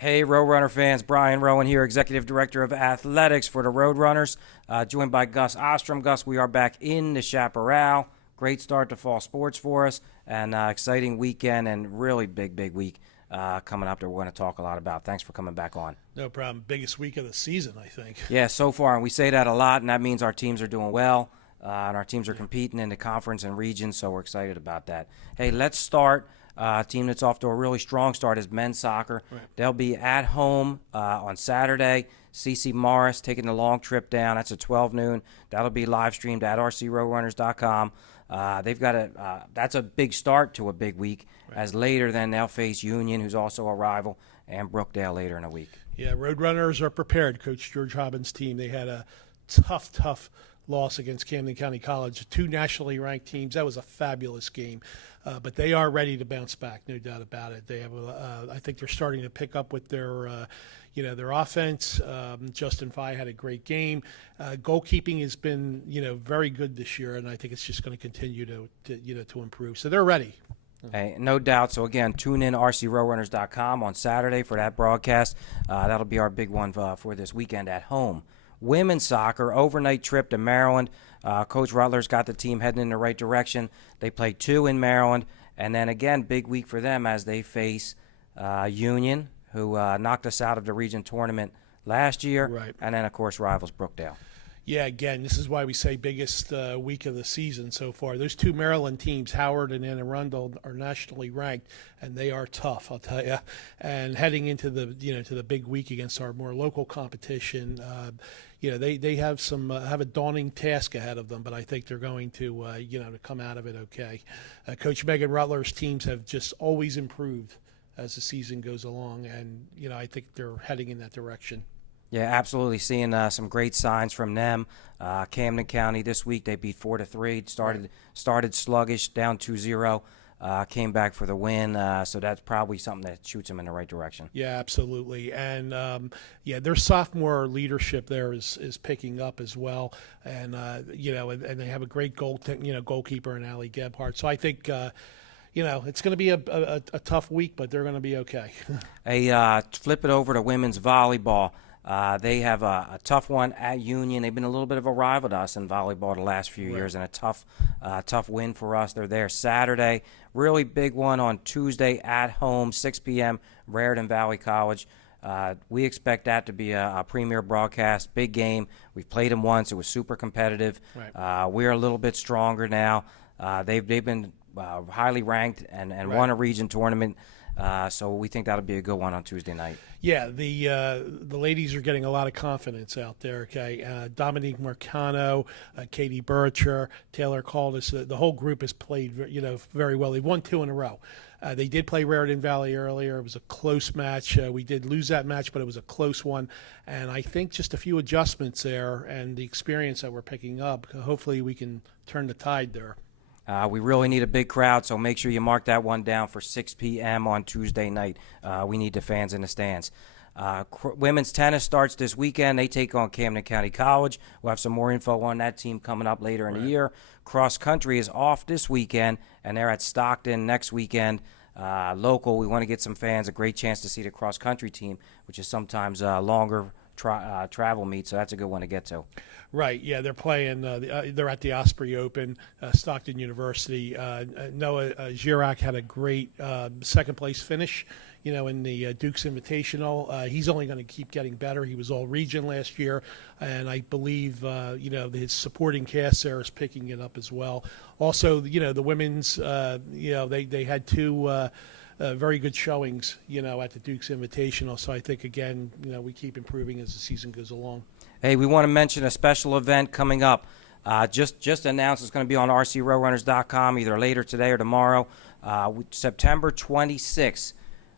Hey, Roadrunner fans, Brian Rowan here, Executive Director of Athletics for the Roadrunners, joined by Gus Ostrum. Gus, we are back in the Chaparral. Great start to fall sports for us, and exciting weekend and really big week coming up that we're going to talk a lot about. Thanks for coming back on. No problem. Biggest week of the season, I think. Yeah, so far, and we say that a lot, and that means our teams are doing well, and our teams are competing in the conference and region, so we're excited about that. Hey, let's start. A team that's off to a really strong start is men's soccer. Right. They'll be at home on Saturday. CC Morris taking the long trip down. That's at 12 noon. That'll be live streamed at rcroadrunners.com. They've got that's a big start to a big week. Right. As later then they'll face Union, who's also a rival, and Brookdale later in the week. Yeah, Roadrunners are prepared. Coach George Hobbins' team. They had a tough loss against Camden County College, two nationally ranked teams. That was a fabulous game. But they are ready to bounce back, no doubt about it. They have, I think, they're starting to pick up with their offense. Justin Fye had a great game. Goalkeeping has been, very good this year, and I think it's just going to continue to improve. So they're ready. Hey, no doubt. So, again, tune in rcroadrunners.com on Saturday for that broadcast. That'll be our big one for this weekend at home. Women's soccer, overnight trip to Maryland. Coach Rutler's got the team heading in the right direction. They play 2 in Maryland. And then, again, big week for them as they face Union, who knocked us out of the region tournament last year. Right. And then, of course, rivals Brookdale. Yeah, again, this is why we say biggest week of the season so far. Those two Maryland teams, Howard and Anne Arundel, are nationally ranked, and they are tough, I'll tell you. And heading into the to the big week against our more local competition, they have have a daunting task ahead of them, but I think they're going to to come out of it okay. Coach Megan Rutler's teams have just always improved as the season goes along, and I think they're heading in that direction. Yeah, absolutely. Seeing some great signs from them. Camden County this week, they beat 4-3. Started sluggish, down 2-0. Came back for the win. So that's probably something that shoots them in the right direction. Yeah, absolutely. And their sophomore leadership there is picking up as well. And and they have a great goalkeeper in Allie Gebhardt. So I think. It's going to be a tough week, but they're going to be okay. Hey, flip it over to women's volleyball. They have a tough one at Union. They've been a little bit of a rival to us in volleyball the last few years, and a tough win for us. They're there Saturday. Really big one on Tuesday at home, 6 p.m., Raritan Valley College. We expect that to be a premier broadcast, big game. We've played them once. It was super competitive. Right. We're a little bit stronger now. They've been highly ranked and right. Won a region tournament. So we think that'll be a good one on Tuesday night. Yeah, the ladies are getting a lot of confidence out there. Okay, Dominique Marcano, Katie Burcher, Taylor Caldas, the whole group has played very well. They've won 2 in a row. They did play Raritan Valley earlier. It was a close match. We did lose that match, but it was a close one. And I think just a few adjustments there and the experience that we're picking up, hopefully we can turn the tide there. We really need a big crowd, so make sure you mark that one down for 6 p.m. on Tuesday night. We need the fans in the stands. Women's tennis starts this weekend. They take on Camden County College. We'll have some more info on that team coming up later in the year. Cross country is off this weekend, and they're at Stockton next weekend. Local, we want to get some fans a great chance to see the cross country team, which is sometimes longer travel meet, so that's a good one to get to. Right, yeah, they're playing. They're at the Osprey Open, Stockton University. Noah Girac had a great second place finish, in the Duke's Invitational. He's only going to keep getting better. He was all region last year, and I believe his supporting cast there is picking it up as well. Also, the women's, they had 2. Very good showings, at the Duke's Invitational. So I think, again, we keep improving as the season goes along. Hey, we want to mention a special event coming up. Just announced it's going to be on rcroadrunners.com either later today or tomorrow. September 26th,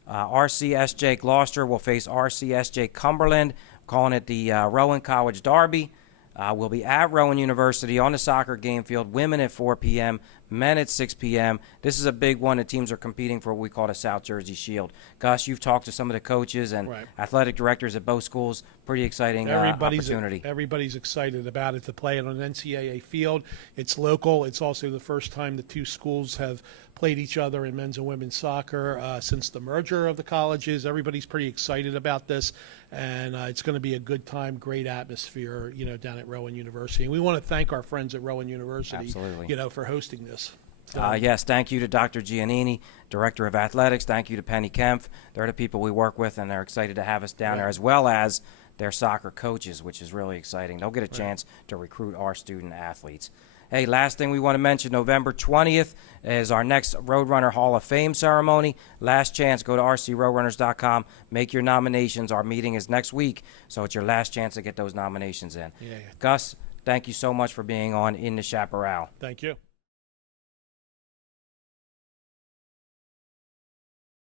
RCSJ Gloucester will face RCSJ Cumberland, calling it the Rowan College Derby. We'll be at Rowan University on the soccer game field, women at 4 p.m., Men at 6 p.m. This is a big one. The teams are competing for what we call the South Jersey Shield. Gus, you've talked to some of the coaches and Right. athletic directors at both schools. Pretty exciting opportunity. Everybody's excited about it to play it on an NCAA field. It's local. It's also the first time the two schools have played each other in men's and women's soccer since the merger of the colleges. Everybody's pretty excited about this, and it's going to be a good time, great atmosphere, down at Rowan University. And we want to thank our friends at Rowan University, Absolutely. For hosting this. Yes, thank you to Dr. Giannini, Director of Athletics. Thank you to Penny Kempf. They're the people we work with, and they're excited to have us down there, as well as their soccer coaches, which is really exciting. They'll get a chance to recruit our student athletes. Hey, last thing we want to mention, November 20th is our next Roadrunner Hall of Fame ceremony. Last chance, go to rcroadrunners.com, make your nominations. Our meeting is next week, so it's your last chance to get those nominations in. Yeah. Gus, thank you so much for being on In the Chaparral. Thank you.